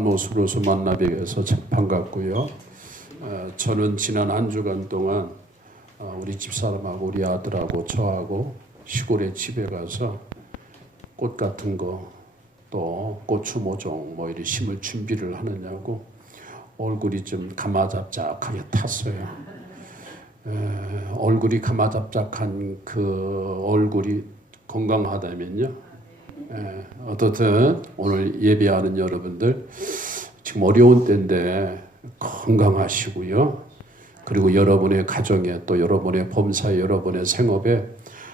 건강한 모습으로서 만나뵙게 해서 참 반갑고요. 저는 지난 한 주간 동안 우리 집사람하고 우리 아들하고 저하고 시골에 집에 가서 꽃 같은 거 또 고추 모종 뭐 이렇게 심을 준비를 하느냐고 얼굴이 좀 가마잡잡하게 탔어요. 얼굴이 가마잡잡한 그 얼굴이 건강하다면요. 어떻든 오늘 예배하는 여러분들 지금 어려운 때인데 건강하시고요. 그리고 여러분의 가정에 또 여러분의 범사에 여러분의 생업에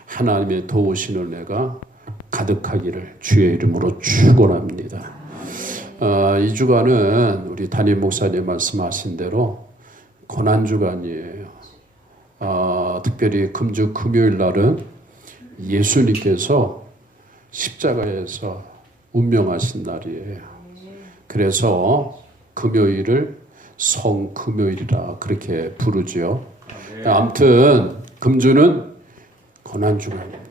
하나님의 도우시는 은혜가 가득하기를 주의 이름으로 축원합니다. 이 주간은 우리 담임 목사님 말씀하신 대로 고난주간이에요. 특별히 금주 금요일 날은 예수님께서 십자가에서 운명하신 날이에요. 그래서 금요일을 성금요일이라 그렇게 부르죠. 아무튼 금주는 고난주간입니다.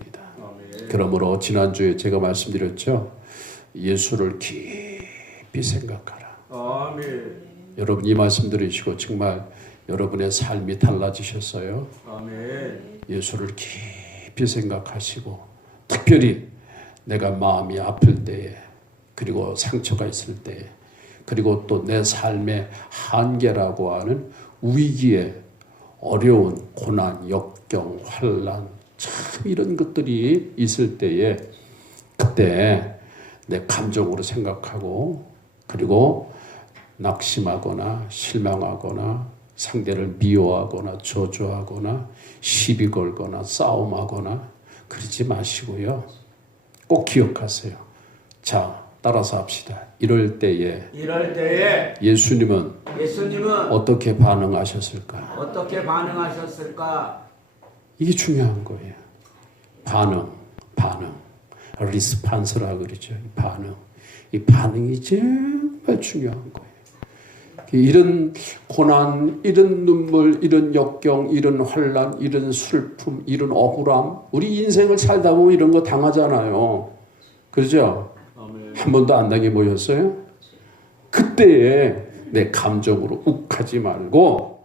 그러므로 지난주에 제가 말씀드렸죠. 예수를 깊이 생각하라. 아멘. 여러분 이 말씀 들으시고 정말 여러분의 삶이 달라지셨어요. 아멘. 예수를 깊이 생각하시고 특별히 내가 마음이 아플 때에 그리고 상처가 있을 때에 그리고 또 내 삶의 한계라고 하는 위기에 어려운 고난, 역경, 환난 참 이런 것들이 있을 때에 그때 내 감정으로 생각하고 그리고 낙심하거나 실망하거나 상대를 미워하거나 저주하거나 시비 걸거나 싸움하거나 그러지 마시고요. 꼭 기억하세요. 자, 따라서 합시다. 이럴 때에 예수님은 어떻게 반응하셨을까? 이게 중요한 거예요. 반응. 리스판스라고 그러죠. 반응. 이 반응이 정말 중요한 거예요. 이런 고난, 이런 눈물, 이런 역경, 이런 환난, 이런 슬픔, 이런 억울함, 우리 인생을 살다 보면 이런 거 당하잖아요. 그렇죠? 한 번도 안 당해보셨어요? 그때에 내 감정으로 욱하지 말고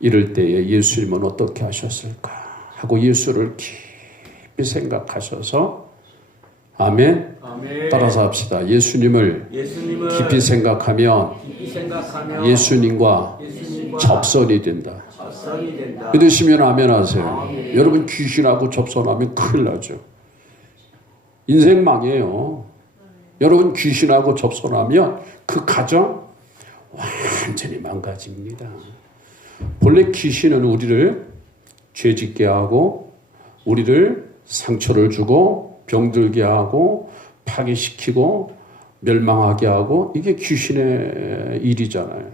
이럴 때에 예수님은 어떻게 하셨을까 하고 예수를 깊이 생각하셔서 아멘. 따라서 합시다. 예수님을 깊이 생각하면 예수님과 접선이 된다. 믿으시면 아멘 하세요. 여러분 귀신하고 접선하면 큰일 나죠. 인생 망해요. 여러분 귀신하고 접선하면 그 가정 완전히 망가집니다. 본래 귀신은 우리를 죄짓게 하고 우리를 상처를 주고 병들게 하고 파괴시키고 멸망하게 하고 이게 귀신의 일이잖아요.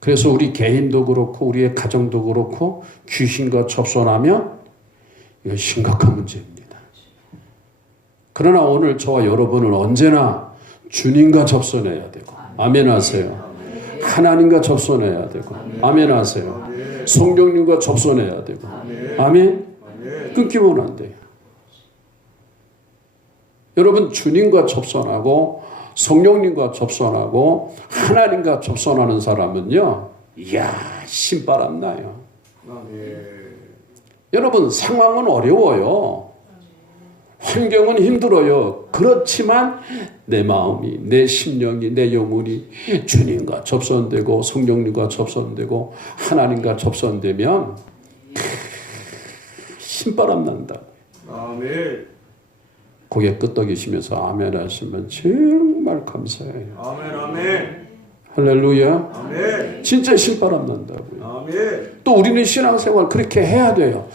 그래서 우리 개인도 그렇고 우리의 가정도 그렇고 귀신과 접선하면 이거 심각한 문제입니다. 그러나 오늘 저와 여러분은 언제나 주님과 접선해야 되고 아멘 하세요. 하나님과 접선해야 되고 아멘 하세요. 성령님과 접선해야 되고 아멘. 끊기면 안 돼요. 여러분 주님과 접선하고 성령님과 접선하고 하나님과 접선하는 사람은요, 이야 신바람 나요. 여러분 상황은 어려워요. 환경은 힘들어요. 그렇지만 내 마음이, 내 심령이, 내 영혼이 주님과 접선되고 성령님과 접선되고 하나님과 접선되면 신바람 난다. 아멘. 고개 끄덕이시면서 아멘 하시면 정말 감사해요. 아멘. 할렐루야. 아멘. 진짜 신바람 난다고요. 아멘. 또 우리는 신앙생활 그렇게 해야 돼요.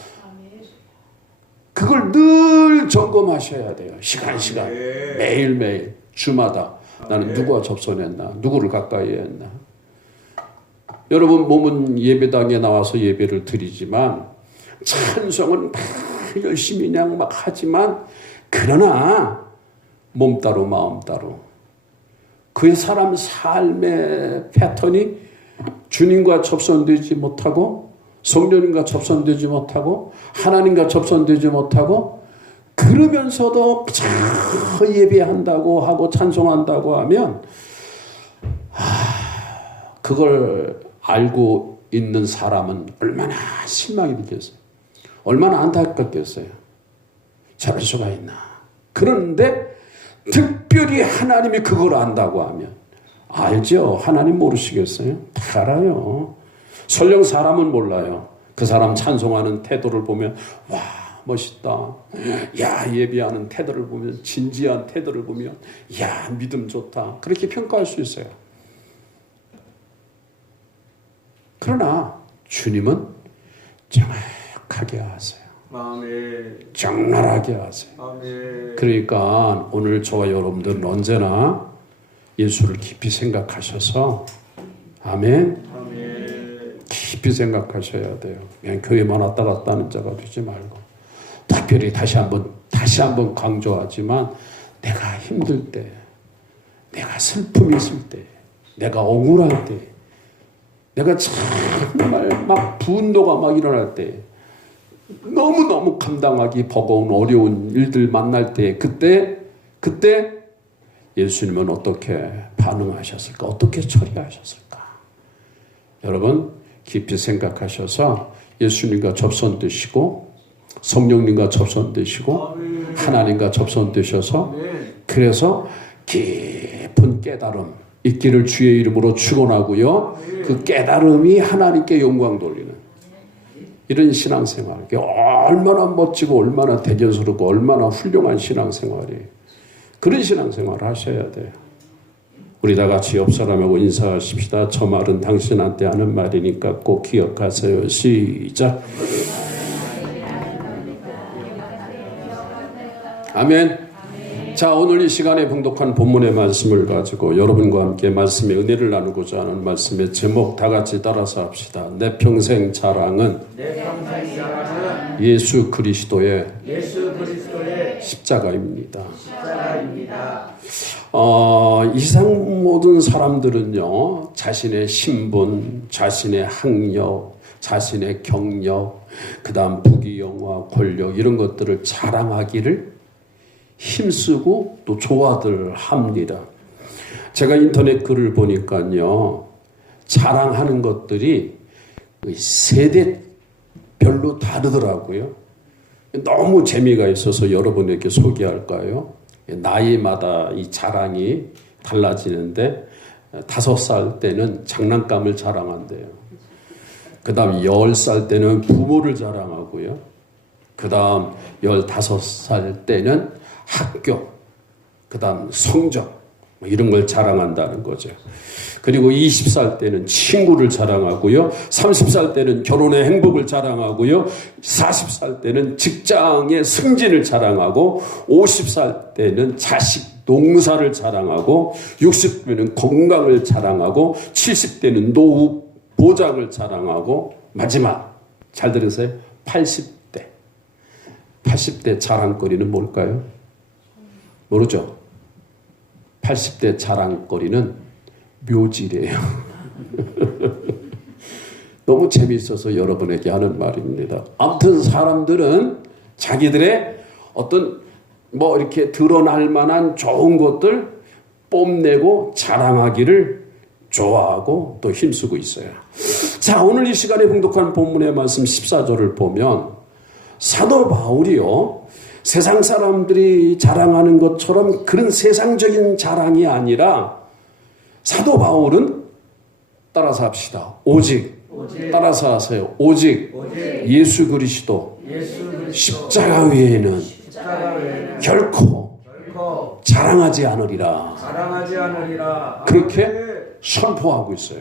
그걸 늘 점검하셔야 돼요. 시간 매일매일 주마다 나는 누구와 접선했나 누구를 가까이 했나. 여러분 몸은 예배당에 나와서 예배를 드리지만 찬송은 막 열심히 그냥 막 하지만 그러나 몸 따로 마음 따로 그 사람 삶의 패턴이 주님과 접선되지 못하고 성령님과 접선되지 못하고 하나님과 접선되지 못하고 그러면서도 예배한다고 하고 찬송한다고 하면 그걸 알고 있는 사람은 얼마나 실망이 되겠어요. 얼마나 안타깝겠어요. 저럴 수가 있나. 그런데 특별히 하나님이 그걸 안다고 하면, 알죠. 하나님 모르시겠어요? 다 알아요. 설령 사람은 몰라요. 그 사람 찬송하는 태도를 보면 와 멋있다. 야 예배하는 태도를 보면, 진지한 태도를 보면 야 믿음 좋다. 그렇게 평가할 수 있어요. 그러나 주님은 정확하게 하세요. 아멘. 적나라하게 하세요. 아멘. 그러니까 오늘 저와 여러분들은 언제나 예수를 깊이 생각하셔서, 아멘, 아멘. 깊이 생각하셔야 돼요. 그냥 교회만 왔다 갔다 하는 자가 되지 말고, 특별히 다시 한번 강조하지만, 내가 힘들 때, 내가 슬픔이 있을 때, 내가 억울할 때, 내가 정말 막 분노가 막 일어날 때, 너무너무 감당하기 버거운 어려운 일들 만날 때, 그때 예수님은 어떻게 반응하셨을까? 어떻게 처리하셨을까? 여러분 깊이 생각하셔서 예수님과 접선되시고 성령님과 접선되시고 하나님과 접선되셔서, 그래서 깊은 깨달음 있기를 주의 이름으로 축원하고요. 그 깨달음이 하나님께 영광 돌리는 이런 신앙생활, 얼마나 멋지고 얼마나 대견스럽고 얼마나 훌륭한 신앙생활이에요. 그런 신앙생활을 하셔야 돼요. 우리 다 같이 옆 사람하고 인사하십시다. 저 말은 당신한테 하는 말이니까 꼭 기억하세요. 시작. 아멘. 자, 오늘 이 시간에 봉독한 본문의 말씀을 가지고 여러분과 함께 말씀의 은혜를 나누고자 하는 말씀의 제목 다 같이 따라서 합시다. 내 평생 자랑은 예수 그리스도의 십자가입니다. 이상 모든 사람들은요, 자신의 신분, 자신의 학력, 자신의 경력, 그 다음 부귀영화, 권력 이런 것들을 자랑하기를 힘쓰고 또 좋아들 합니다. 제가 인터넷 글을 보니까요, 자랑하는 것들이 세대별로 다르더라고요. 너무 재미가 있어서 여러분에게 소개할까요? 나이마다 이 자랑이 달라지는데 5살 때는 장난감을 자랑한대요. 그 다음 10살 때는 부모를 자랑하고요. 그 다음 15살 때는 학교, 그 다음 성적 이런 걸 자랑한다는 거죠. 그리고 20살 때는 친구를 자랑하고요. 30살 때는 결혼의 행복을 자랑하고요. 40살 때는 직장의 승진을 자랑하고 50살 때는 자식 농사를 자랑하고 60대는 건강을 자랑하고 70대는 노후 보장을 자랑하고 마지막 잘 들으세요. 80대 자랑거리는 뭘까요? 모르죠? 80대 자랑거리는 묘지래요. 너무 재미있어서 여러분에게 하는 말입니다. 아무튼 사람들은 자기들의 어떤 뭐 이렇게 드러날 만한 좋은 것들 뽐내고 자랑하기를 좋아하고 또 힘쓰고 있어요. 자, 오늘 이 시간에 봉독한 본문의 말씀 14절을 보면 사도 바울이요, 세상 사람들이 자랑하는 것처럼 그런 세상적인 자랑이 아니라 사도 바울은 따라서 합시다. 오직. 따라서 하세요. 오직 예수 그리스도 십자가 외에는 결코 자랑하지 않으리라. 그렇게 선포하고 있어요.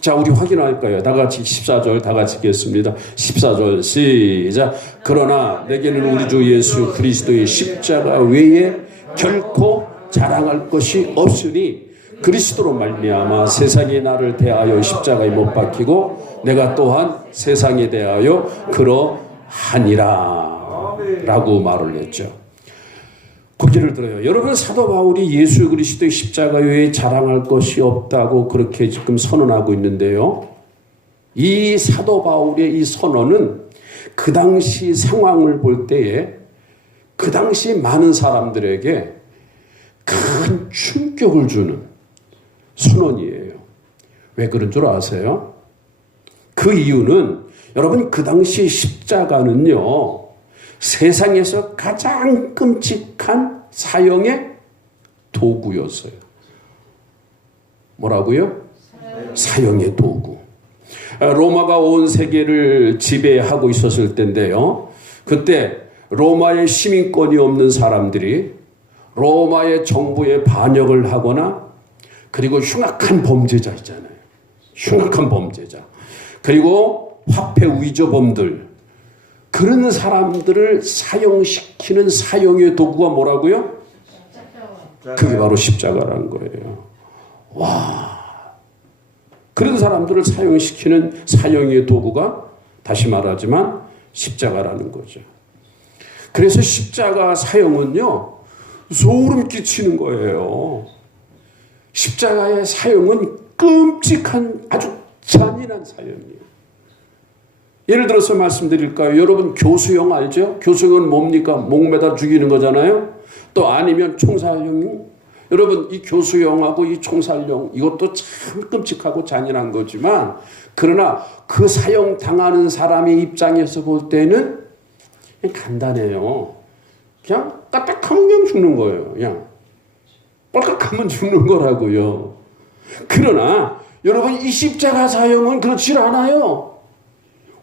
자, 우리 확인할까요? 다 같이 14절 다 같이 읽겠습니다. 14절 시작. 그러나 내게는 우리 주 예수 그리스도의 십자가 외에 결코 자랑할 것이 없으니 그리스도로 말미암아 세상이 나를 대하여 십자가에 못 박히고 내가 또한 세상에 대하여 그러하니라 라고 말을 했죠. 고개를 들어요. 여러분, 사도 바울이 예수 그리스도의 십자가 외에 자랑할 것이 없다고 그렇게 지금 선언하고 있는데요. 이 사도 바울의 이 선언은 그 당시 상황을 볼 때에 그 당시 많은 사람들에게 큰 충격을 주는 선언이에요. 왜 그런 줄 아세요? 그 이유는 여러분 그 당시 십자가는요. 세상에서 가장 끔찍한 사형의 도구였어요. 뭐라고요? 사형의 도구. 로마가 온 세계를 지배하고 있었을 때인데요. 그때 로마의 시민권이 없는 사람들이 로마의 정부에 반역을 하거나 그리고 흉악한 범죄자 있잖아요. 흉악한 범죄자. 그리고 화폐 위조범들. 그런 사람들을 사형시키는 사형의 도구가 뭐라고요? 그게 바로 십자가라는 거예요. 와. 그런 사람들을 사형시키는 사형의 도구가 다시 말하지만 십자가라는 거죠. 그래서 십자가 사형은요. 소름 끼치는 거예요. 십자가의 사형은 끔찍한 아주 잔인한 사형이에요. 예를 들어서 말씀드릴까요? 여러분 교수형 알죠? 교수형은 뭡니까? 목매다 죽이는 거잖아요. 또 아니면 총살형. 여러분 이 교수형하고 이 총살형 이것도 참 끔찍하고 잔인한 거지만 그러나 그 사형 당하는 사람의 입장에서 볼 때는 간단해요. 그냥 까딱하면 그냥 죽는 거예요. 그냥 뻘깍하면 죽는 거라고요. 그러나 여러분 이 십자가 사형은 그렇지 않아요.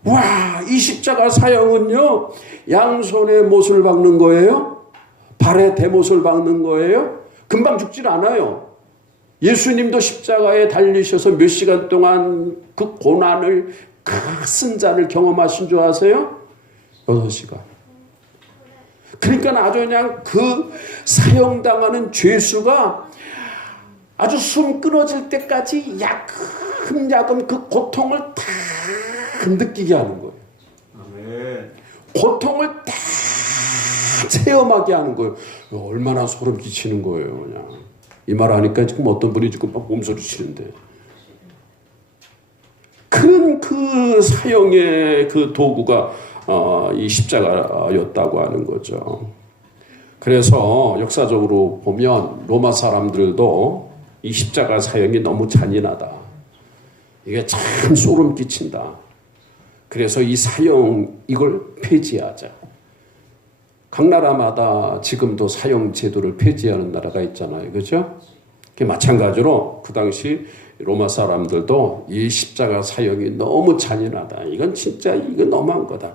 와, 이 십자가 사형은요, 양손에 못을 박는 거예요? 발에 대못을 박는 거예요? 금방 죽질 않아요. 예수님도 십자가에 달리셔서 몇 시간 동안 그 고난을, 그 쓴자를 경험하신 줄 아세요? 6시간. 그러니까 아주 그냥 그 사형당하는 죄수가 아주 숨 끊어질 때까지 야금야금 그 고통을 다 느끼게 하는 거예요. 아멘. 고통을 다 체험하게 하는 거예요. 얼마나 소름 끼치는 거예요. 그냥 이 말 하니까 지금 어떤 분이 지금 막 몸소리 치는데 그런 그 사형의 그 도구가 이 십자가였다고 하는 거죠. 그래서 역사적으로 보면 로마 사람들도 이 십자가 사형이 너무 잔인하다. 이게 참 소름 끼친다. 그래서 이 사형 이걸 폐지하자. 각 나라마다 지금도 사형 제도를 폐지하는 나라가 있잖아요. 그죠? 마찬가지로 그 당시 로마 사람들도 이 십자가 사형이 너무 잔인하다. 이건 진짜 이건 너무한 거다.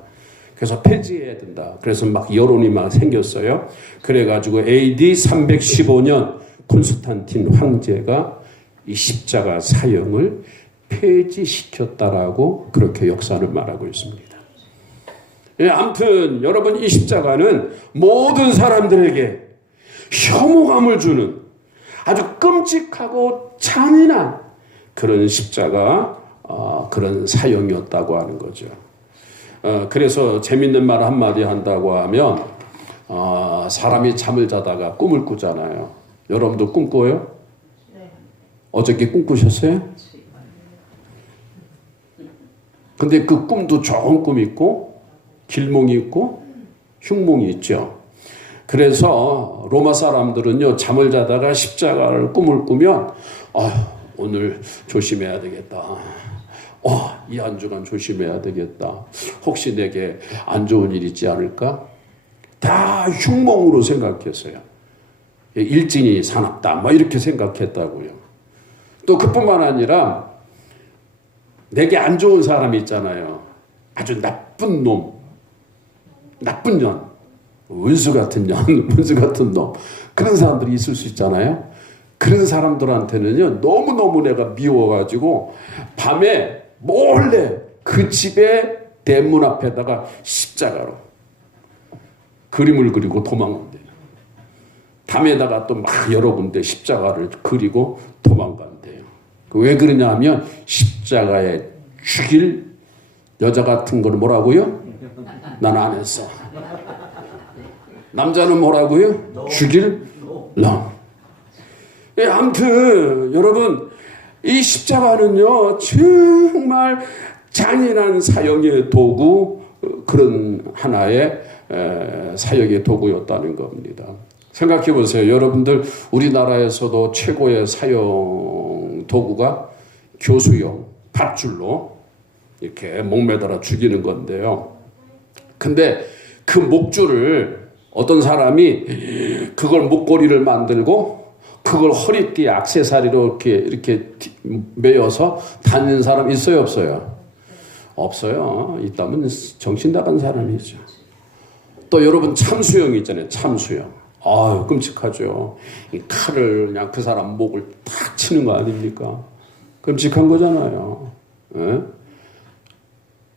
그래서 폐지해야 된다. 그래서 막 여론이 막 생겼어요. 그래가지고 AD 315년 콘스탄틴 황제가 이 십자가 사형을 폐지시켰다라고 그렇게 역사를 말하고 있습니다. 예, 아무튼 여러분 이 십자가는 모든 사람들에게 혐오감을 주는 아주 끔찍하고 잔인한 그런 십자가 그런 사형이었다고 하는 거죠. 그래서 재밌는 말 한마디 한다고 하면 사람이 잠을 자다가 꿈을 꾸잖아요. 여러분도 꿈 꿔요? 네. 어저께 꿈 꾸셨어요? 근데 그 꿈도 좋은 꿈이 있고 길몽이 있고 흉몽이 있죠. 그래서 로마 사람들은요 잠을 자다가 십자가를 꿈을 꾸면 오늘 조심해야 되겠다. 이 한 주간 조심해야 되겠다. 혹시 내게 안 좋은 일 있지 않을까? 다 흉몽으로 생각했어요. 일진이 사납다 뭐 이렇게 생각했다고요. 또 그뿐만 아니라 내게 안 좋은 사람이 있잖아요. 아주 나쁜 놈, 나쁜 년, 원수 같은 년, 원수 같은 놈. 그런 사람들이 있을 수 있잖아요. 그런 사람들한테는요, 너무너무 내가 미워가지고, 밤에 몰래 그 집에 대문 앞에다가 십자가로 그림을 그리고 도망간대요. 담에다가 또 막 여러 군데 십자가를 그리고 도망간대요. 왜 그러냐 하면 십자가에 죽일 여자 같은 걸 뭐라고요? 난 안 했어. 남자는 뭐라고요? 죽일 놈. 예, 아무튼 여러분 이 십자가는요 정말 잔인한 사형의 도구 그런 하나의 사형의 도구였다는 겁니다. 생각해 보세요. 여러분들 우리나라에서도 최고의 사형 도구가 교수용 밧줄로 이렇게 목매달아 죽이는 건데요. 근데 그 목줄을 어떤 사람이 그걸 목걸이를 만들고 그걸 허리띠에 액세서리로 이렇게 매어서 다니는 사람 있어요, 없어요? 없어요. 있다면 정신 나간 사람이죠. 또 여러분 참수형 있잖아요. 참수형. 아유, 끔찍하죠. 이 칼을 그냥 그 사람 목을 탁 치는 거 아닙니까? 끔찍한 거잖아요. 예?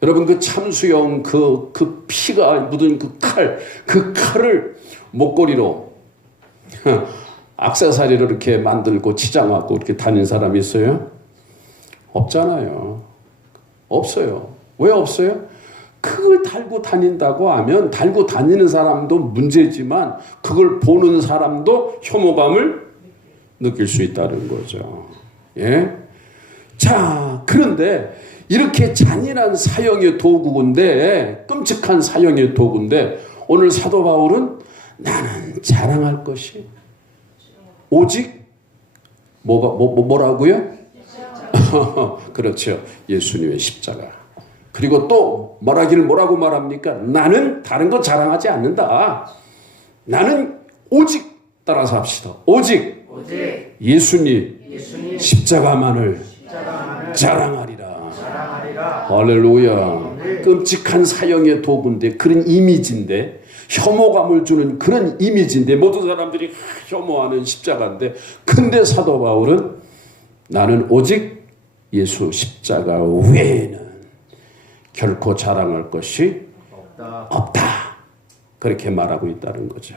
여러분 그 참수형 그 피가 묻은 그 칼을 목걸이로 액세서리로 이렇게 만들고 치장하고 이렇게 다니는 사람이 있어요? 없잖아요. 없어요. 왜 없어요? 그걸 달고 다닌다고 하면 달고 다니는 사람도 문제지만 그걸 보는 사람도 혐오감을 느낄 수 있다는 거죠. 예? 자, 그런데 이렇게 잔인한 사형의 도구인데, 끔찍한 사형의 도구인데, 오늘 사도 바울은 나는 자랑할 것이 오직 뭐라고요? 그렇죠. 예수님의 십자가. 그리고 또 뭐라고 말합니까? 나는 다른 거 자랑하지 않는다. 나는 오직 따라서 합시다. 오직 예수님 십자가만을 자랑하리라. 할렐루야. 끔찍한 사형의 도구인데, 그런 이미지인데, 혐오감을 주는 그런 이미지인데, 모든 사람들이 혐오하는 십자가인데, 근데 사도 바울은 나는 오직 예수 십자가 외에는 결코 자랑할 것이 없다. 그렇게 말하고 있다는 거죠.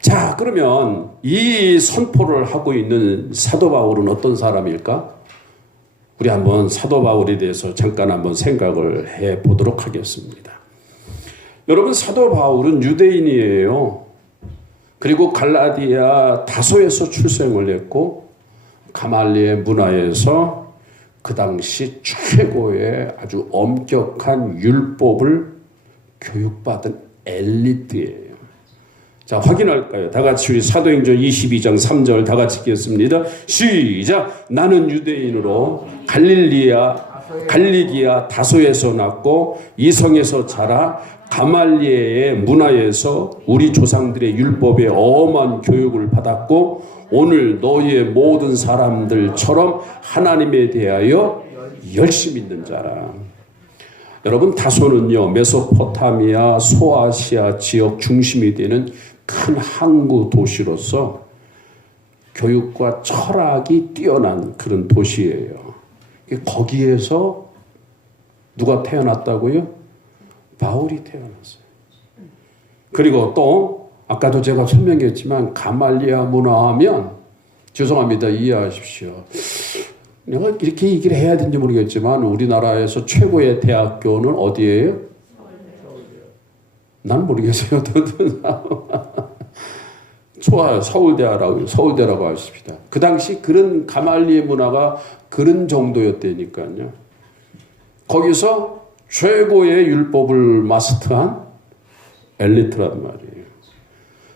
자, 그러면 이 선포를 하고 있는 사도 바울은 어떤 사람일까? 우리 한번 사도 바울에 대해서 잠깐 한번 생각을 해 보도록 하겠습니다. 여러분, 사도 바울은 유대인이에요. 그리고 갈라디아 다소에서 출생을 했고 가말리엘 문화에서 그 당시 최고의 아주 엄격한 율법을 교육받은 엘리트예요. 자, 확인할까요? 다 같이 우리 사도행전 22장 3절 다 같이 읽겠습니다. 시작. 나는 유대인으로 갈리기아 다소에서 났고 이성에서 자라 가말리엘의 문화에서 우리 조상들의 율법에 엄한 교육을 받았고 오늘 너희의 모든 사람들처럼 하나님에 대하여 열심히 있는 자라. 여러분, 다소는요 메소포타미아 소아시아 지역 중심이 되는 큰 항구 도시로서 교육과 철학이 뛰어난 그런 도시예요. 거기에서 누가 태어났다고요? 바울이 태어났어요. 그리고 또 아까도 제가 설명했지만 가말리아 문화하면 죄송합니다. 이해하십시오. 내가 이렇게 얘기를 해야 되는지 모르겠지만 우리나라에서 최고의 대학교는 어디예요? 난 모르겠어요. 좋아요. 서울대라고 하십시다. 그 당시 그런 가말리의 문화가 그런 정도였다니까요. 거기서 최고의 율법을 마스터한 엘리트란 말이에요.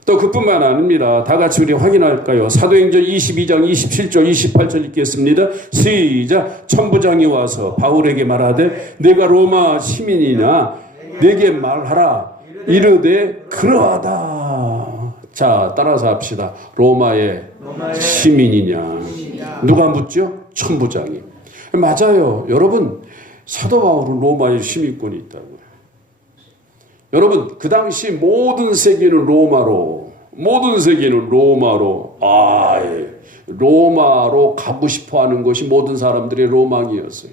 또 그뿐만 아닙니다. 다 같이 우리 확인할까요? 사도행전 22장 27절 28절 읽겠습니다. 시작. 천부장이 와서 바울에게 말하되 내가 로마 시민이냐 내게 말하라. 이르되 그러하다. 자, 따라서 합시다. 로마의 시민이냐. 누가 묻죠? 천부장이. 맞아요. 여러분, 사도 바울은 로마의 시민권이 있다고요. 여러분, 그 당시 모든 세계는 로마로 로마로 가고 싶어 하는 것이 모든 사람들의 로망이었어요.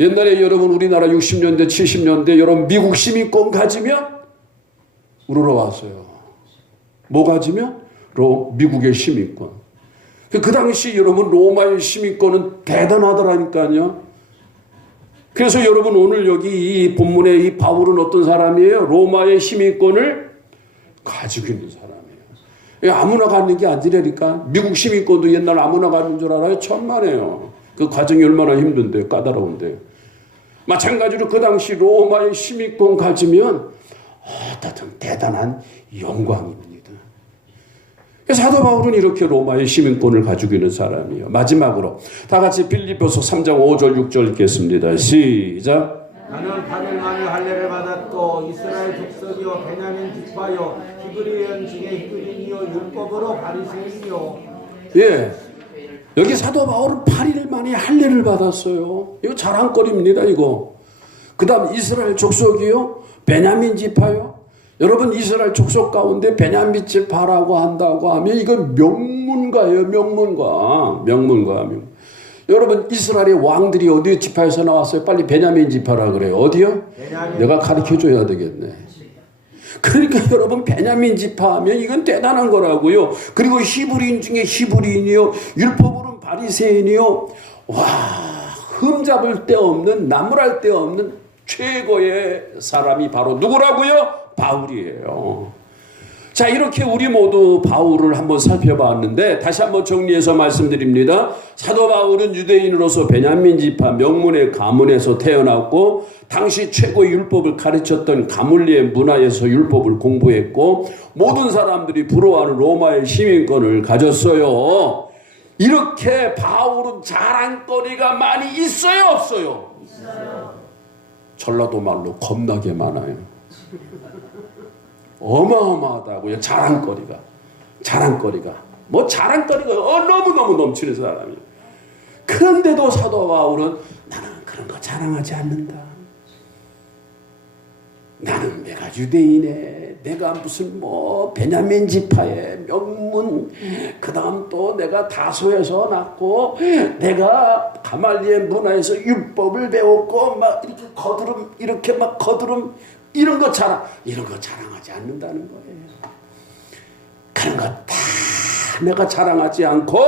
옛날에 여러분 우리나라 60년대 70년대 여러분 미국 시민권 가지면 우러러 왔어요. 뭐 가지면? 미국의 시민권. 그 당시 여러분 로마의 시민권은 대단하더라니까요. 그래서 여러분 오늘 여기 이 본문의 이 바울은 어떤 사람이에요? 로마의 시민권을 가지고 있는 사람이에요. 아무나 갖는 게 아니라니까. 미국 시민권도 옛날 아무나 갖는 줄 알아요? 천만에요. 그 과정이 얼마나 힘든데요. 까다로운데요. 마찬가지로 그 당시 로마의 시민권 가지면 어떤 대단한 영광입니다. 사도 바울은 이렇게 로마의 시민권을 가지고 있는 사람이에요. 마지막으로 다 같이 빌립보서 3장 5절 6절 읽겠습니다. 시작. 나는 8일 만에 할례를 받았고 이스라엘 족속이요 베냐민 지파요 히브리인 중에 히브리인이요 율법으로 바리새인이요. 예, 여기 사도 바울은 8일 만에 할례를 받았어요. 이거 자랑거리입니다. 이거. 그 다음 이스라엘 족속이요 베냐민 지파요. 여러분 이스라엘 족속 가운데 베냐민 지파라고 한다고 하면 이건 명문가예요. 명문가. 여러분 이스라엘의 왕들이 어디 지파에서 나왔어요? 빨리 베냐민 지파라 그래요. 어디요? 베냐민. 내가 가르쳐줘야 되겠네. 그러니까 여러분 베냐민 지파하면 이건 대단한 거라고요. 그리고 히브리인 중에 히브리인이요 율법으로는 바리새인이요. 와, 흠잡을 데 없는 나무랄 데 없는 최고의 사람이 바로 누구라고요? 바울이에요. 자, 이렇게 우리 모두 바울을 한번 살펴봤는데 다시 한번 정리해서 말씀드립니다. 사도 바울은 유대인으로서 베냐민 지파 명문의 가문에서 태어났고 당시 최고의 율법을 가르쳤던 가물리의 문화에서 율법을 공부했고 모든 사람들이 부러워하는 로마의 시민권을 가졌어요. 이렇게 바울은 자랑거리가 많이 있어요, 없어요? 있어요. 전라도 말로 겁나게 많아요. 어마어마하다고요. 자랑거리가 뭐 자랑거리가 너무너무 넘치는 사람이에요. 그런데도 사도 바울은 나는 그런 거 자랑하지 않는다. 나는 내가 유대인에 내가 무슨 뭐 베냐민 지파의 명문 그 다음 또 내가 다소에서 났고 내가 가말리의 문화에서 율법을 배웠고 막 이렇게 거드름 이런 거 자랑하지 않는다는 거예요. 그런 거 다 내가 자랑하지 않고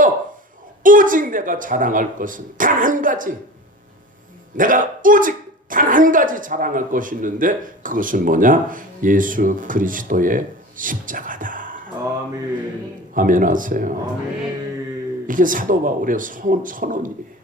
오직 내가 자랑할 것은 단 한 가지. 내가 오직 단 한 가지 자랑할 것이 있는데 그것은 뭐냐? 예수 그리스도의 십자가다. 아멘. 아멘 하세요. 아멘. 이게 사도 바울의 선언이에요.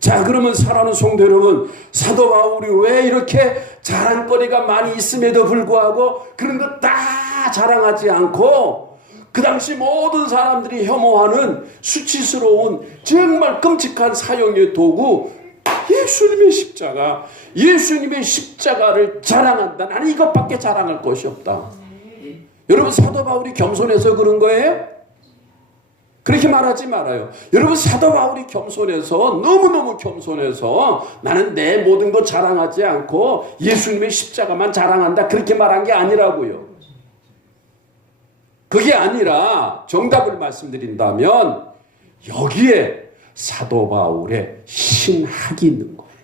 자, 그러면 사랑하는 성도 여러분, 사도 바울이 왜 이렇게 자랑거리가 많이 있음에도 불구하고 그런 거 다 자랑하지 않고 그 당시 모든 사람들이 혐오하는 수치스러운 정말 끔찍한 사형의 도구 예수님의 십자가를 자랑한다. 나는 이것밖에 자랑할 것이 없다. 여러분 사도 바울이 겸손해서 그런 거예요? 그렇게 말하지 말아요. 여러분 사도 바울이 겸손해서 너무너무 겸손해서 나는 내 모든 것 자랑하지 않고 예수님의 십자가만 자랑한다. 그렇게 말한 게 아니라고요. 그게 아니라 정답을 말씀드린다면 여기에 사도 바울의 신학이 있는 거예요.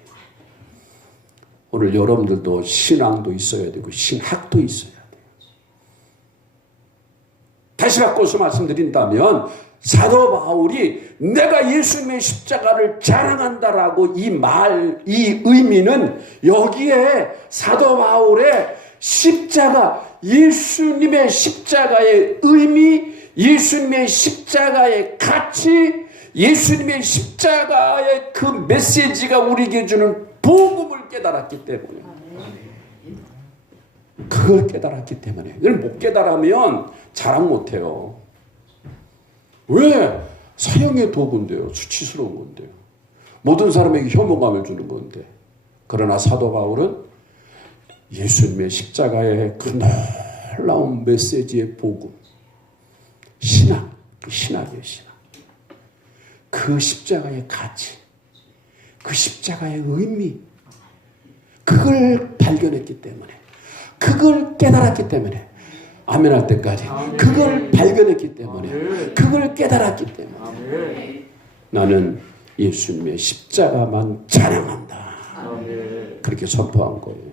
오늘 여러분들도 신앙도 있어야 되고 신학도 있어야 돼요. 다시 바꿔서 말씀드린다면 사도 바울이 내가 예수님의 십자가를 자랑한다라고 이 의미는 여기에 사도 바울의 십자가, 예수님의 십자가의 의미, 예수님의 십자가의 가치, 예수님의 십자가의 그 메시지가 우리에게 주는 복음을 깨달았기 때문에 그걸 깨달았기 때문에 이걸 못 깨달으면 자랑 못해요. 왜? 사형의 도구인데요. 수치스러운 건데요. 모든 사람에게 혐오감을 주는 건데. 그러나 사도 바울은 예수님의 십자가의 그 놀라운 메시지의 복음, 신학이에요. 신학. 그 십자가의 가치, 그 십자가의 의미, 그걸 발견했기 때문에, 그걸 깨달았기 때문에, 아멘 할 때까지 그걸 발견했기 때문에, 그걸 깨달았기 때문에 나는 예수님의 십자가만 자랑한다. 그렇게 선포한 거예요.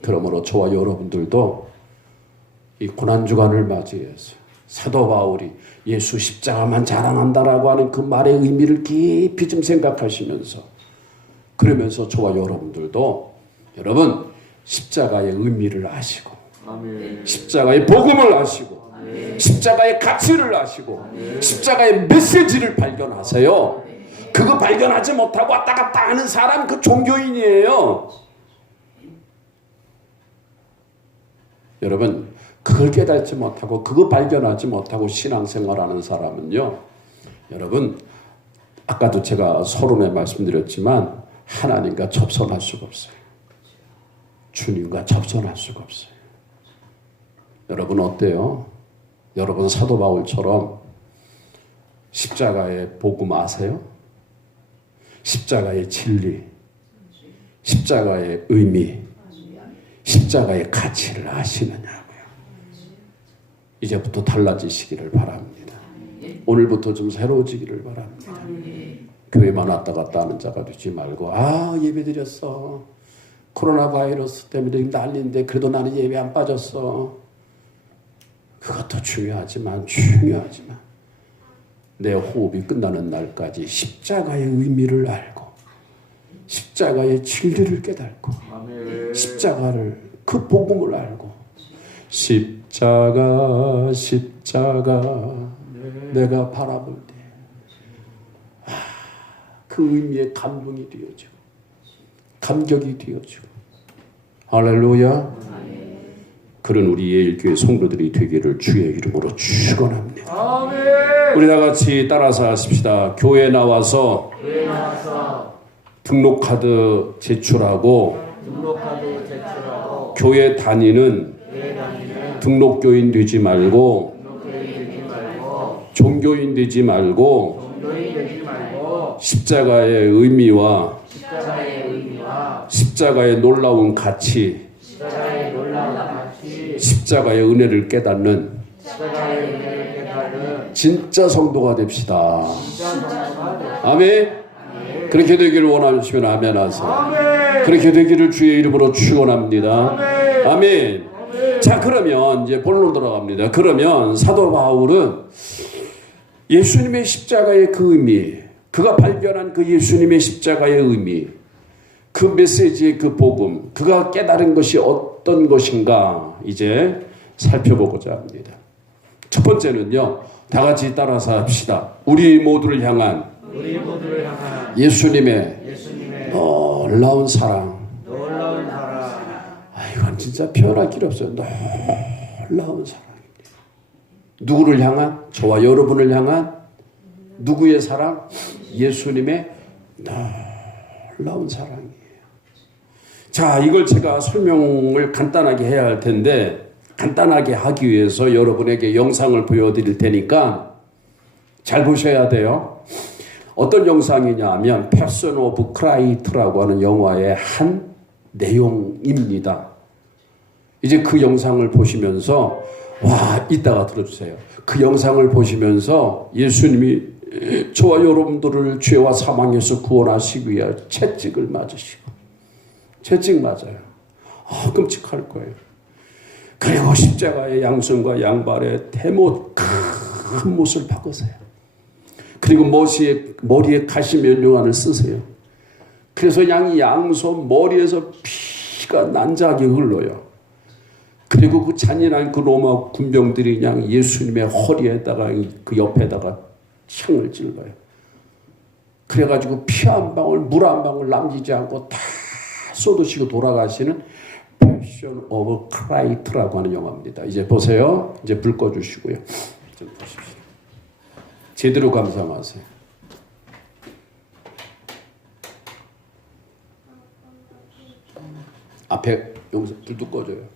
그러므로 저와 여러분들도 이 고난주간을 맞이해서 사도 바울이 예수 십자가만 자랑한다라고 하는 그 말의 의미를 깊이 좀 생각하시면서 그러면서 저와 여러분들도 여러분 십자가의 의미를 아시고 아멘. 십자가의 복음을 아시고 아멘. 십자가의 가치를 아시고 아멘. 십자가의 메시지를 발견하세요. 그거 발견하지 못하고 왔다 갔다 하는 사람 그 종교인이에요. 여러분 그걸 깨닫지 못하고 그거 발견하지 못하고 신앙생활하는 사람은요, 여러분 아까도 제가 서론에 말씀드렸지만 하나님과 접선할 수가 없어요. 주님과 접선할 수가 없어요. 여러분 어때요? 여러분 사도 바울처럼 십자가의 복음 아세요? 십자가의 진리, 십자가의 의미, 십자가의 가치를 아시느냐고요. 이제부터 달라지시기를 바랍니다. 오늘부터 좀 새로워지기를 바랍니다. 교회만 왔다 갔다 하는 자가 되지 말고, 예배 드렸어. 코로나 바이러스 때문에 난리인데 그래도 나는 예배 안 빠졌어. 그것도 중요하지만 내 호흡이 끝나는 날까지 십자가의 의미를 알고 십자가의 진리를 깨닫고 십자가를, 그 복음을 알고 십자가 내가 바라볼 때 그 의미에 감동이 되어지고 감격이 되어지고, 할렐루야. 그런 우리 예일교회 성도들이 되기를 주의 이름으로 축원합니다. 우리 다 같이 따라서 하십시다. 교회 나와서 등록카드 제출하고 교회 다니는 등록교인 되지 말고 종교인 되지 말고 십자가의 의미와 십자가의 놀라운 가치, 십자가의 은혜를 깨닫는 진짜 성도가 됩시다. 아멘. 그렇게 되기를 원하시면 아멘 하세요. 그렇게 되기를 주의 이름으로 축원합니다. 아멘. 자, 그러면 이제 본론 들어갑니다. 그러면 사도 바울은 예수님의 십자가의 그 의미, 그가 발견한 그 예수님의 십자가의 의미, 그 메시지의 그 복음, 그가 깨달은 것이 어떤 것인가 이제 살펴보고자 합니다. 첫 번째는요, 다 같이 따라서 합시다. 우리 모두를 향한 예수님의 놀라운 사랑. 이건 진짜 표현할 길이 없어요. 놀라운 사랑입니다. 누구를 향한? 저와 여러분을 향한 누구의 사랑? 예수님의 놀라운 사랑이에요. 자, 이걸 제가 설명을 간단하게 해야 할 텐데, 간단하게 하기 위해서 여러분에게 영상을 보여드릴 테니까 잘 보셔야 돼요. 어떤 영상이냐 하면 패션 오브 크라이트라고 하는 영화의 한 내용입니다. 이제 그 영상을 보시면서 이따가 들어주세요. 그 영상을 보시면서 예수님이 저와 여러분들을 죄와 사망에서 구원하시기 위해 채찍을 맞으시고, 채찍 맞아요. 끔찍할 거예요. 그리고 십자가의 양손과 양발에 대못 큰 못을 박으세요. 그리고 머리에 가시면류관을 쓰세요. 그래서 양손 머리에서 피가 난자하게 흘러요. 그리고 그 잔인한 그 로마 군병들이 그냥 예수님의 허리에다가 그 옆에다가 창을 찔러요. 그래가지고 피 한 방울, 물 한 방울 남기지 않고 다 쏟으시고 돌아가시는 패션 오브 크라이트라고 하는 영화입니다. 이제 보세요. 이제 불 꺼주시고요. 좀 보십시오. 제대로 감상하세요. 앞에 여기서 불도 꺼져요.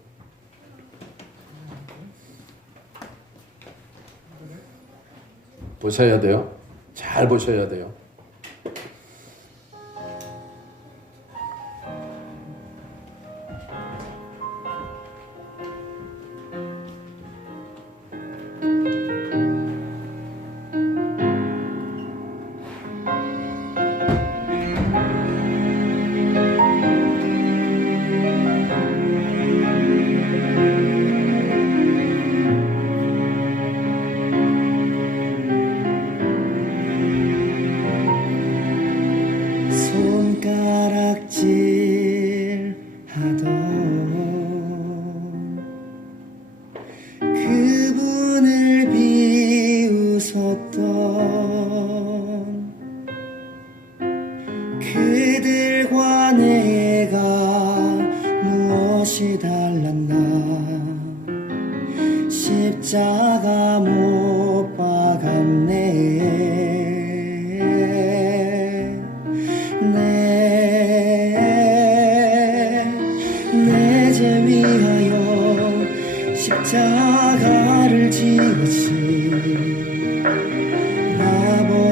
보셔야 돼요. 잘 보셔야 돼요.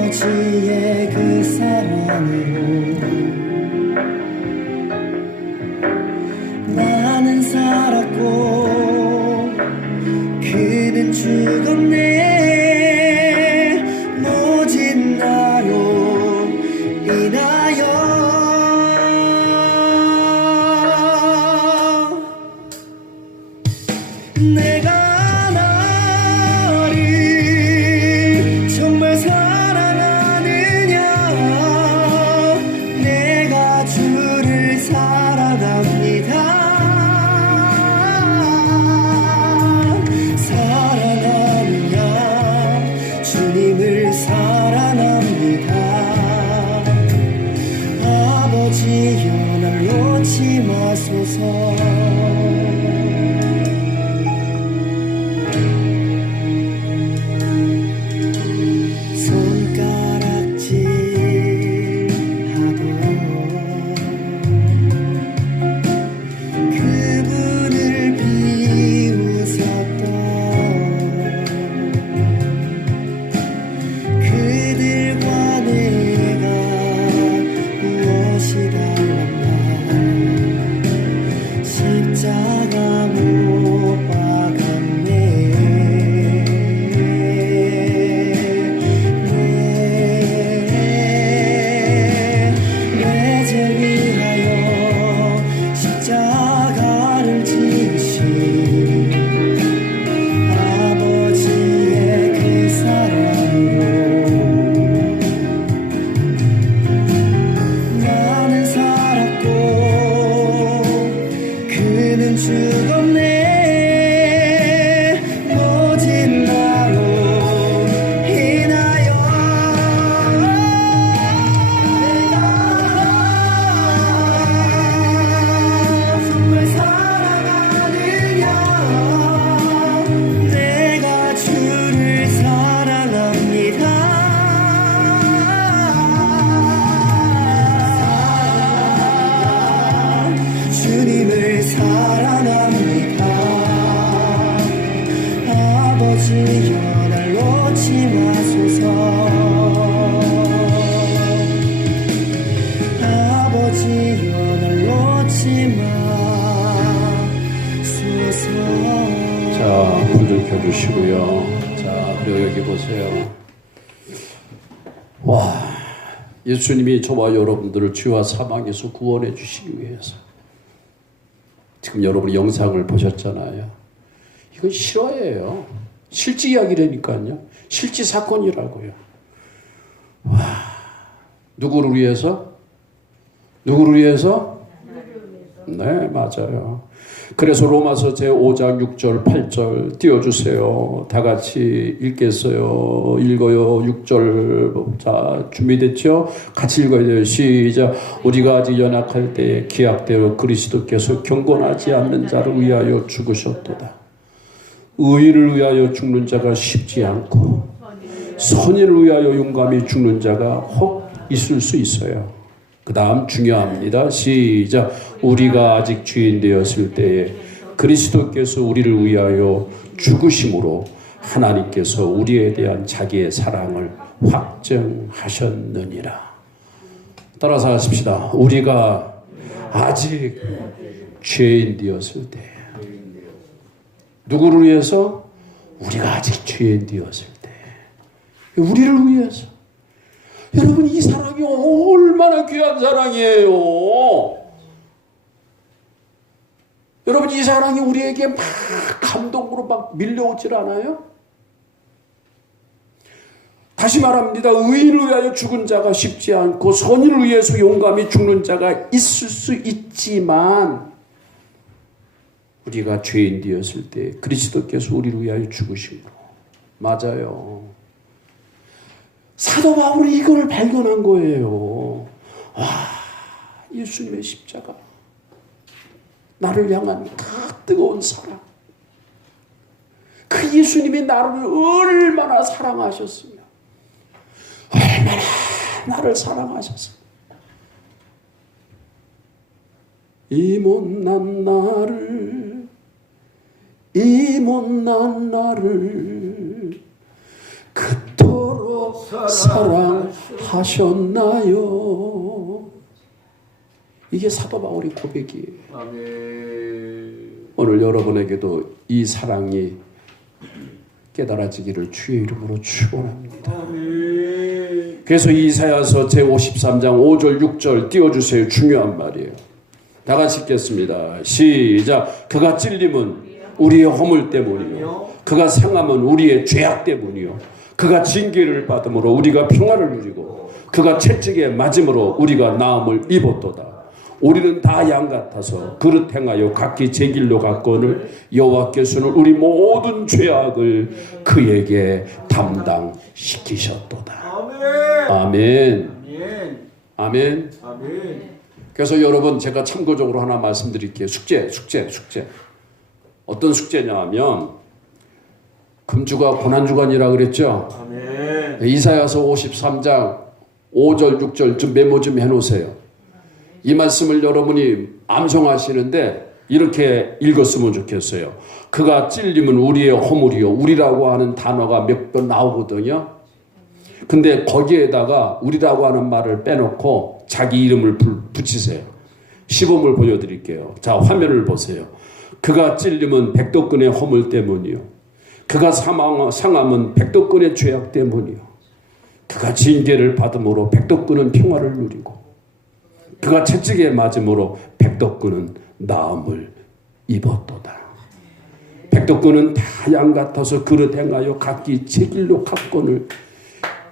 아버지의 그 사랑으로 나는 살았고 그는 죽었네. 모진 나로 인하여 내가 나를 정말 사랑하느냐. 내가 주를 사랑합니다. 사랑하느냐. 주님을 사랑합니다. 아버지여 날 놓지 마소서. 십자가 못 박았네. 내 죄 위하여 십자가를 지으신 아버지의 그 사랑으로 나는 살았고 그는 죽었네. 모진 나로 인하여 내가 정말 사랑하느냐. 내가 주를 사랑합니다. 주님을 사랑합니다. 아버지여 날 놓지 마소서. 아버지여 날 놓지 마소서. 자, 불 좀 켜주시고요. 자, 그리고 여기 보세요. 와, 예수님이 저와 여러분들을 죄와 사망에서 구원해 주시기 위해서 지금 여러분이 영상을 보셨잖아요. 이건 실화예요. 실제 이야기라니까요. 실제 사건이라고요. 와, 누구를 위해서? 누구를 위해서? 네, 맞아요. 그래서 로마서 제5장 6절 8절 띄워주세요. 다 같이 읽겠어요. 읽어요. 6절. 자, 준비됐죠? 같이 읽어야 돼요. 시작. 우리가 아직 연약할 때 기약대로 그리스도께서 경건하지 않는 자를 위하여 죽으셨도다. 의인을 위하여 죽는 자가 쉽지 않고 선인을 위하여 용감히 죽는 자가 혹 있을 수 있어요. 그 다음 중요합니다. 시작. 우리가 아직 죄인 되었을 때에 그리스도께서 우리를 위하여 죽으심으로 하나님께서 우리에 대한 자기의 사랑을 확증하셨느니라. 따라서 하십시다. 우리가 아직 죄인 되었을 때. 누구를 위해서? 우리가 아직 죄인 되었을 때. 우리를 위해서. 여러분, 이 사랑이 얼마나 귀한 사랑이에요. 여러분, 이 사랑이 우리에게 막 감동으로 막 밀려오질 않아요? 다시 말합니다. 의인을 위하여 죽은 자가 쉽지 않고 선인을 위해서 용감히 죽는 자가 있을 수 있지만 우리가 죄인 되었을 때 그리스도께서 우리를 위하여 죽으심으로. 맞아요. 사도 바울이 이걸 발견한 거예요. 와, 예수님의 십자가. 나를 향한 그 뜨거운 사랑. 그 예수님이 나를 얼마나 사랑하셨으며 얼마나 나를 사랑하셨으며 이 못난 나를 그토록 사랑하셨나요? 이게 사도 바울의 고백이에요. 아멘. 오늘 여러분에게도 이 사랑이 깨달아지기를 주의 이름으로 축원합니다. 아멘. 그래서 이사야서 제53장 5절 6절 띄워주세요. 중요한 말이에요. 다 같이 읽겠습니다. 시작. 그가 찔림은 우리의 허물 때문이요, 그가 상함은 우리의 죄악 때문이요, 그가 징계를 받음으로 우리가 평화를 누리고 그가 채찍에 맞음으로 우리가 나음을 입었도다. 우리는 다 양 같아서 그릇 행하여 각기 제 길로 갔거늘 여호와께서는 우리 모든 죄악을 그에게 담당시키셨도다. 아멘. 아멘. 아멘. 아멘. 그래서 여러분, 제가 참고적으로 하나 말씀드릴게요. 숙제. 어떤 숙제냐 하면, 금주가 고난주간이라 그랬죠. 아멘. 이사야서 53장 5절 6절 좀 메모 좀 해놓으세요. 이 말씀을 여러분이 암송하시는데 이렇게 읽었으면 좋겠어요. 그가 찔림은 우리의 허물이요, 우리라고 하는 단어가 몇 번 나오거든요. 근데 거기에다가 우리라고 하는 말을 빼놓고 자기 이름을 붙이세요. 시범을 보여드릴게요. 자, 화면을 보세요. 그가 찔림은 백덕근의 허물 때문이요, 그가 상함은 백덕근의 죄악 때문이요, 그가 징계를 받음으로 백덕근은 평화를 누리고 그가 채찍에 맞음으로 백덕근은 나음을 입었도다. 백덕근은 다 양 같아서 그릇 행하여 각기 제 길로 갔거늘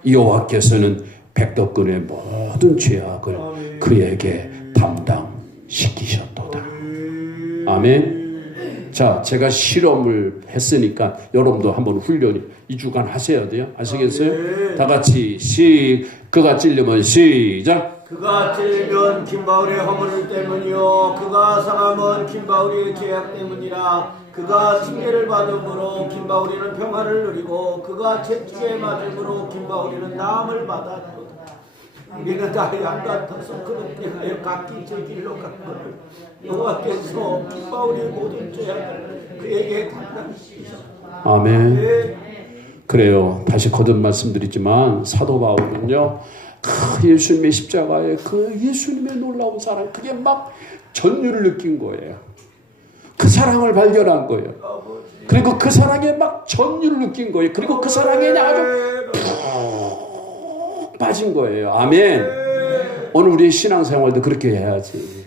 여호와께서는 백덕근의 모든 죄악을 그에게 담당시키셨도다. 아멘. 자, 제가 실험을 했으니까 여러분도 한번 훈련이 2주간 하셔야 돼요. 아시겠어요? 다 같이 그가 찔리면 시작. 그가 찔리면 김바울의 허물 때문이요, 그가 상함은 김바울의 죄악 때문이라. 그가 징계를 받음으로 김바울이는 평화를 누리고 그가 채찍에 맞음으로 김바울이는 나음을 받았도다. 우리는 다 양 같아서 그릇 행하여 각기 제 길로 갔거늘 여호와께서 김바울의 모든 죄악을 그에게 담당시키셨다. 아멘. 그래요. 다시 거듭 말씀드리지만 사도 바울은요, 그 예수님의 십자가에 그 예수님의 놀라운 사랑, 그게 막 전율을 느낀 거예요. 그 사랑을 발견한 거예요. 그리고 그 사랑에 막 전율을 느낀 거예요. 그리고 그 사랑에 아주 푹 빠진 거예요. 아멘. 오늘 우리의 신앙생활도 그렇게 해야지.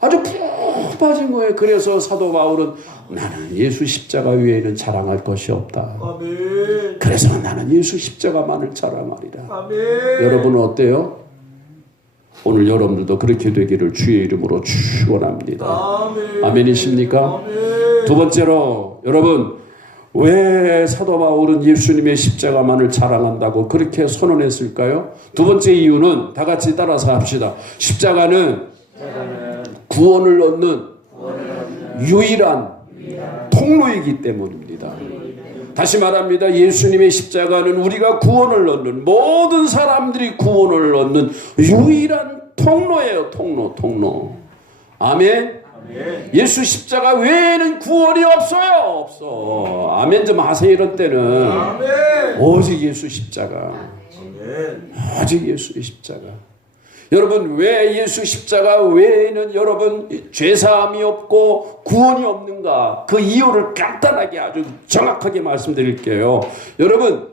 아주 푹 빠진 거예요. 그래서 사도 바울은 나는 예수 십자가 외에는 자랑할 것이 없다. 아멘. 그래서 나는 예수 십자가만을 자랑하리라. 아멘. 여러분은 어때요? 오늘 여러분들도 그렇게 되기를 주의 이름으로 축원합니다. 아멘. 아멘이십니까? 아멘. 두 번째로, 여러분, 왜 사도 바울은 예수님의 십자가만을 자랑한다고 그렇게 선언했을까요? 두 번째 이유는 다 같이 따라서 합시다. 십자가는 구원을 얻는 유일한 통로이기 때문입니다. 다시 말합니다. 예수님의 십자가는 우리가 구원을 얻는, 모든 사람들이 구원을 얻는 유일한 통로예요. 통로. 아멘. 예수 십자가 외에는 구원이 없어. 아멘 좀 하세요. 이런 때는 오직 예수 십자가. 오직 예수의 십자가. 여러분, 왜 예수 십자가 외에는 여러분 죄사함이 없고 구원이 없는가? 그 이유를 간단하게 아주 정확하게 말씀드릴게요. 여러분,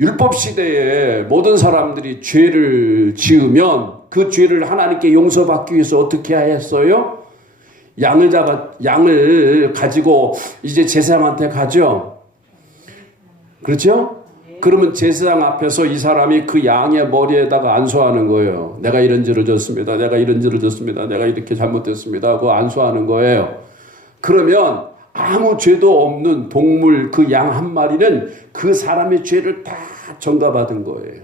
율법 시대에 모든 사람들이 죄를 지으면 그 죄를 하나님께 용서받기 위해서 어떻게 했어요? 양을 가지고 이제 제사장한테 가죠. 그렇죠? 그러면 제사장 앞에서 이 사람이 그 양의 머리에다가 안수하는 거예요. 내가 이런 죄를 졌습니다. 내가 이렇게 잘못됐습니다 하고 안수하는 거예요. 그러면 아무 죄도 없는 동물 그 양 한 마리는 그 사람의 죄를 다 전가받은 거예요.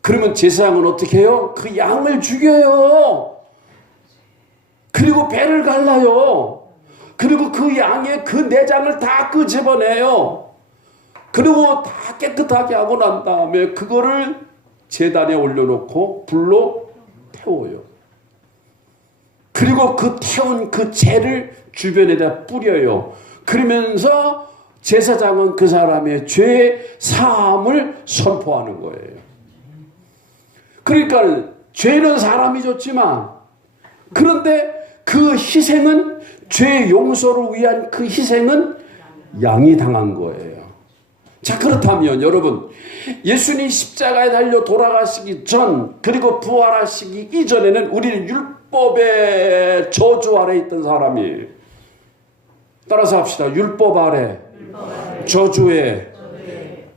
그러면 제사장은 어떻게 해요? 그 양을 죽여요. 그리고 배를 갈라요. 그리고 그 양의 그 내장을 다 끄집어내요. 그리고 다 깨끗하게 하고 난 다음에 그거를 제단에 올려놓고 불로 태워요. 그리고 그 태운 그 재를 주변에다 뿌려요. 그러면서 제사장은 그 사람의 죄 사함을 선포하는 거예요. 그러니까 죄는 사람이 줬지만 그런데 그 희생은 죄 용서를 위한 그 희생은 양이 당한 거예요. 자, 그렇다면 여러분, 예수님 십자가에 달려 돌아가시기 전 그리고 부활하시기 이전에는 우리는 율법의 저주 아래 있던 사람이에요. 따라서 합시다. 율법 아래 저주에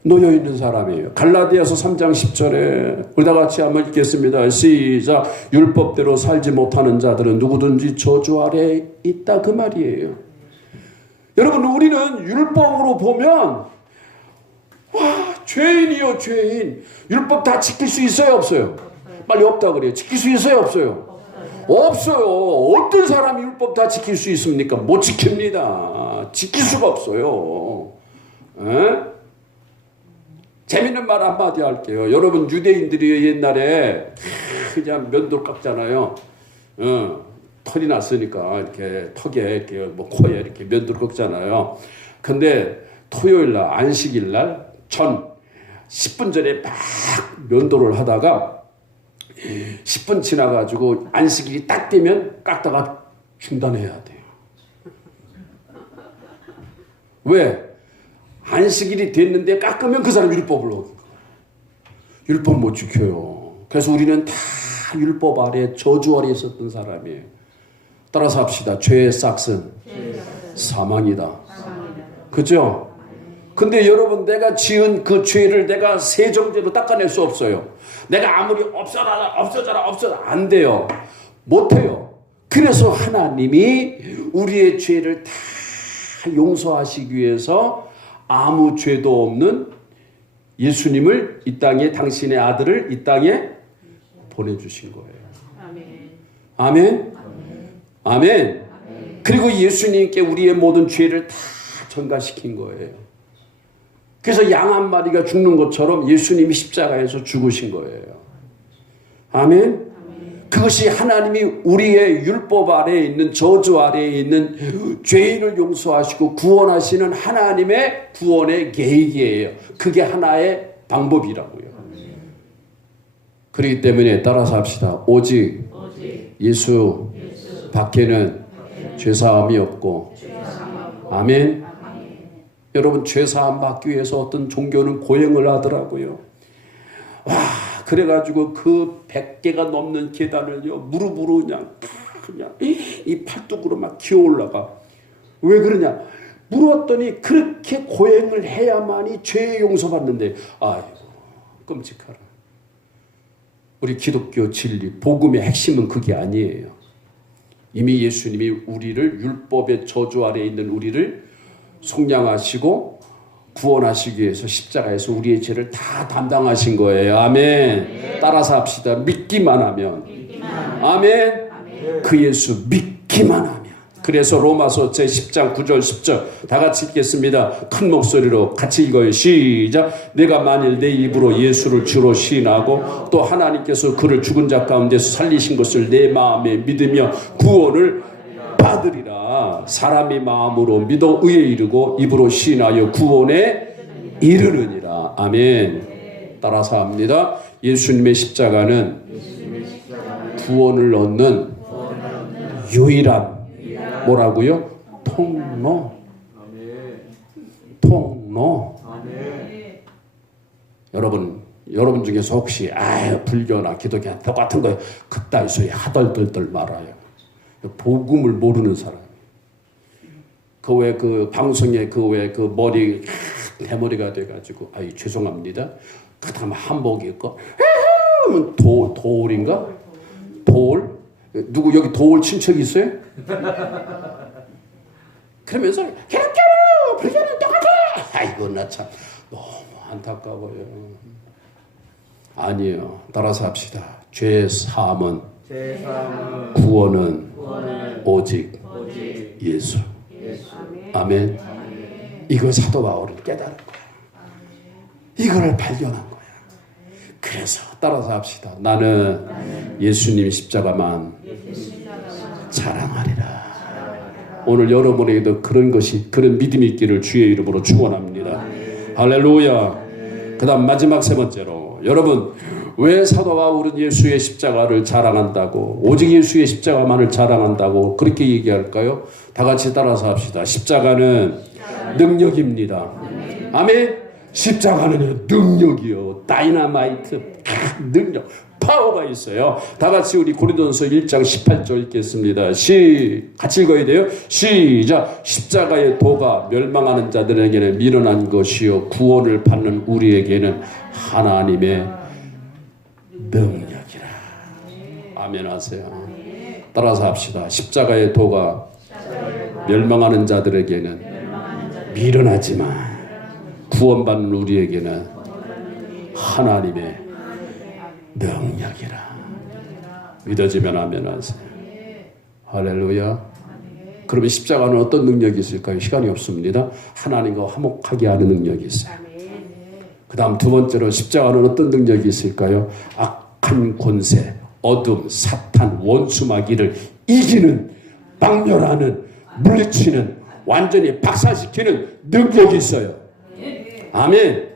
놓여 있는 사람이에요. 갈라디아서 3장 10절에 우리 다 같이 한번 읽겠습니다. 시작. 율법대로 살지 못하는 자들은 누구든지 저주 아래 있다, 그 말이에요. 여러분, 우리는 율법으로 보면 죄인이요, 죄인. 율법 다 지킬 수 있어요, 없어요? 빨리 없다 그래요. 지킬 수 있어요, 없어요? 없어요. 어떤 사람이 율법 다 지킬 수 있습니까? 못 지킵니다. 지킬 수가 없어요. 에? 재밌는 말 한마디 할게요. 여러분, 유대인들이 옛날에 그냥 면도 깎잖아요. 털이 났으니까 이렇게 턱에 이렇게 뭐 코에 이렇게 면도 깎잖아요. 근데 토요일 날, 안식일 날 전 10분 전에 막 면도를 하다가 10분 지나가지고 안식일이 딱 되면 깎다가 중단해야 돼요. 왜? 안식일이 됐는데 깎으면 그 사람 율법을 어긴 거예요. 율법 못 지켜요. 그래서 우리는 다 율법 아래 저주 아래 있었던 사람이에요. 따라서 합시다. 죄의 싹은 사망이다. 그죠? 근데 여러분, 내가 지은 그 죄를 내가 세정제로 닦아낼 수 없어요. 내가 아무리 없어져라 안 돼요. 못해요. 그래서 하나님이 우리의 죄를 다 용서하시기 위해서 아무 죄도 없는 예수님을 이 땅에, 당신의 아들을 이 땅에 보내주신 거예요. 아멘. 아멘. 그리고 예수님께 우리의 모든 죄를 다 전가시킨 거예요. 그래서 양 한 마리가 죽는 것처럼 예수님이 십자가에서 죽으신 거예요. 아멘. 그것이 하나님이 우리의 율법 아래에 있는, 저주 아래에 있는 죄인을 용서하시고 구원하시는 하나님의 구원의 계획이에요. 그게 하나의 방법이라고요. 그렇기 때문에 따라서 합시다. 오직 예수 밖에는 죄사함이 없고. 아멘. 여러분, 죄사함 받기 위해서 어떤 종교는 고행을 하더라고요. 와, 그래가지고 그 100개가 넘는 계단을요, 무릎으로 그냥 이 팔뚝으로 막 기어 올라가. 왜 그러냐? 물었더니 그렇게 고행을 해야만이 죄 용서받는데, 아이고, 끔찍하라. 우리 기독교 진리, 복음의 핵심은 그게 아니에요. 이미 예수님이 우리를, 율법의 저주 아래에 있는 우리를 속량하시고 구원하시기 위해서 십자가에서 우리의 죄를 다 담당하신 거예요. 아멘. 따라서 합시다. 믿기만 하면. 아멘. 그 예수 믿기만 하면. 그래서 로마서 제10장 9절 10절 다 같이 읽겠습니다. 큰 목소리로 같이 읽어요. 시작. 내가 만일 내 입으로 예수를 주로 시인하고 또 하나님께서 그를 죽은 자 가운데서 살리신 것을 내 마음에 믿으며 구원을 받으리라. 사람이 마음으로 믿어 의에 이르고 입으로 시인하여 구원에 이르느니라. 아멘. 따라서 합니다. 예수님의 십자가는 구원을 얻는 유일한 뭐라고요? 통로. 통로. 여러분 중에서 혹시 불교나 기독교나 똑같은 거예요. 그따위 소리 하덜덜덜 말아요. 복음을 모르는 사람. 그 왜 그 방송에 그 왜 그 머리 대머리가 돼가지고 죄송합니다. 그다음 한복 입고 도울인가? 도울? 누구 여기 도울 친척 있어요? 그러면서 기독교는 불교는 똑같아. 아이고 나 참 너무 안타까워요. 아니에요. 따라서 합시다. 죄 사함은 구원은 오직 예수. 아멘. 이걸 사도 바울은 깨달은 거야. 이거를 발견한 거야. 그래서 따라서 합시다. 나는 예수님 십자가만 자랑하리라. 오늘 여러분에게도 그런 믿음이 있기를 주의 이름으로 축원합니다. 할렐루야. 그 다음 마지막 세 번째로, 여러분 왜 사도 바울은 예수의 십자가를 자랑한다고, 오직 예수의 십자가만을 자랑한다고 그렇게 얘기할까요? 다 같이 따라서 합시다. 십자가는 능력입니다. 아멘. 십자가는 능력이요, 다이너마이트, 능력, 파워가 있어요. 다 같이 우리 고린도전서 1장 18절 읽겠습니다. 같이 읽어야 돼요. 시작. 십자가의 도가 멸망하는 자들에게는 미련한 것이요 구원을 받는 우리에게는 하나님의 능력이라. 아멘 하세요. 따라서 합시다. 십자가의 도가 멸망하는 자들에게는 미련하지만 구원받는 우리에게는 하나님의 능력이라. 믿어지면 아멘 하세요. 할렐루야. 그러면 십자가는 어떤 능력이 있을까요? 시간이 없습니다. 하나님과 화목하게 하는 능력이 있어요. 그 다음 두 번째로 십자가는 어떤 능력이 있을까요? 악한 권세, 어둠, 사탄, 원수 마귀를 이기는, 박멸하는, 물리치는, 완전히 박살시키는 능력이 있어요. 아멘.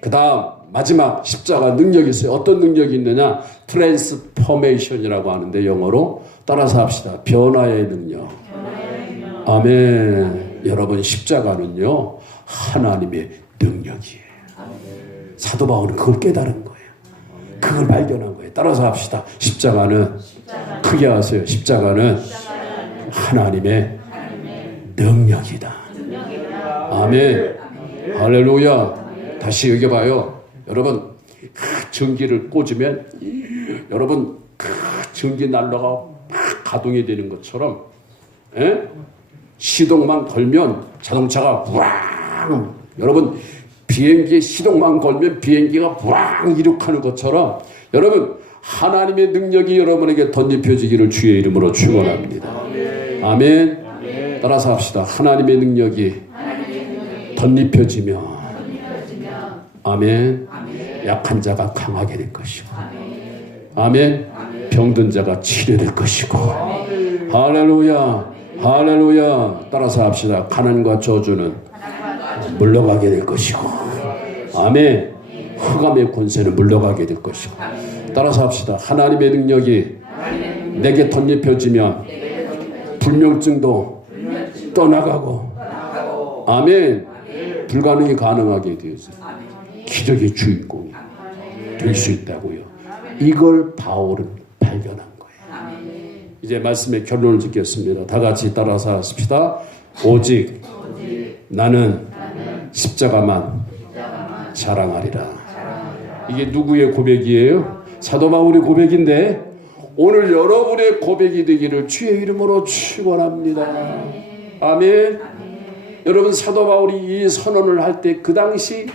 그 다음 마지막 십자가 능력이 있어요. 어떤 능력이 있느냐? 트랜스포메이션이라고 하는데 영어로 따라서 합시다. 변화의 능력. 아멘. 여러분 십자가는요 하나님의 능력이에요. 사도 바울은 그걸 깨달은 거예요. 그걸 발견한 거예요. 따라서 합시다. 십자가는 크게 하세요. 십자가는 하나님의 능력이다. 아멘. 할렐루야. 다시 여기 봐요. 여러분 전기를 꽂으면 여러분 전기 난로가 막 가동이 되는 것처럼 시동만 걸면 자동차가 우왕, 여러분 비행기에 시동만 걸면 비행기가 우왕 이륙하는 것처럼 여러분 하나님의 능력이 여러분에게 덧입혀지기를 주의 이름으로 축원합니다. 아멘. 따라서 합시다. 하나님의 능력이 덧입혀지며 아멘. 약한 자가 강하게 될 것이고 아멘. 병든 자가 치료될 것이고 할렐루야. 할렐루야. 따라서 합시다. 가난과 저주는 물러가게 될 것이고 아멘. 흑암의 권세는 물러가게 될 것이고 따라서 합시다. 하나님의 능력이 내게 덧입혀지면 불면증도 떠나가고 아멘. 불가능이 가능하게 되어서 기적의 주인공이 될 수 있다고요. 이걸 바울은 발견한 거예요. 이제 말씀의 결론을 짓겠습니다. 다 같이 따라서 하십시다. 오직 나는 십자가만 자랑하리라. 이게 누구의 고백이에요? 사도 바울의 고백인데 오늘 여러분의 고백이 되기를 주의 이름으로 축원합니다. 아멘. 여러분 사도 바울이 이 선언을 할 때 그 당시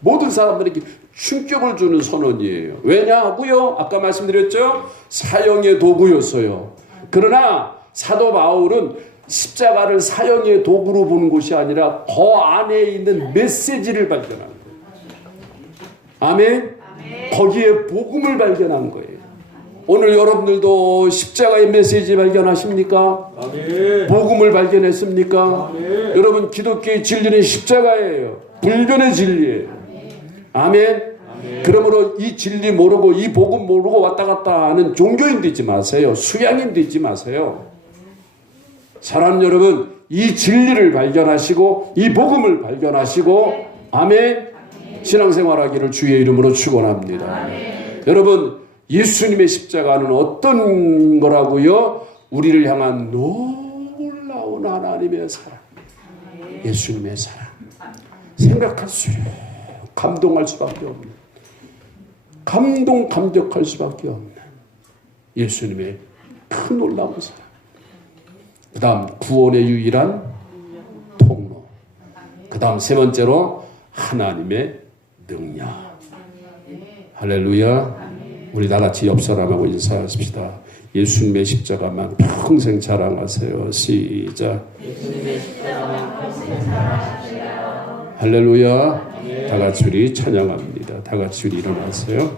모든 사람들에게 충격을 주는 선언이에요. 왜냐고요? 아까 말씀드렸죠? 사형의 도구였어요. 그러나 사도 바울은 십자가를 사형의 도구로 보는 것이 아니라 그 안에 있는 메시지를 발견한 거예요. 아멘? 거기에 복음을 발견한 거예요. 오늘 여러분들도 십자가의 메시지 발견하십니까? 아멘. 복음을 발견했습니까? 아멘. 여러분 기독교의 진리는 십자가예요. 불변의 진리예요. 아멘. 아멘. 그러므로 이 진리 모르고 이 복음 모르고 왔다 갔다 하는 종교인 되지 마세요. 수양인 되지 마세요. 사랑하는 여러분, 이 진리를 발견하시고 이 복음을 발견하시고 아멘. 신앙생활하기를 주의 이름으로 축원합니다. 여러분 예수님의 십자가는 어떤 거라고요? 우리를 향한 놀라운 하나님의 사랑, 예수님의 사랑. 생각할수록 감동할 수밖에 없는, 감격할 수밖에 없는 예수님의 큰 놀라운 사랑. 그 다음 구원의 유일한 통로. 그 다음 세 번째로 하나님의 능력. 할렐루야. 우리 다 같이 옆 사람하고 인사하십시다. 예수님의 십자가만 평생 자랑하세요. 시작. 예수님의 십자가만 평생 자랑하세요. 할렐루야. 다 같이 우리 찬양합니다. 다 같이 우리 일어나세요.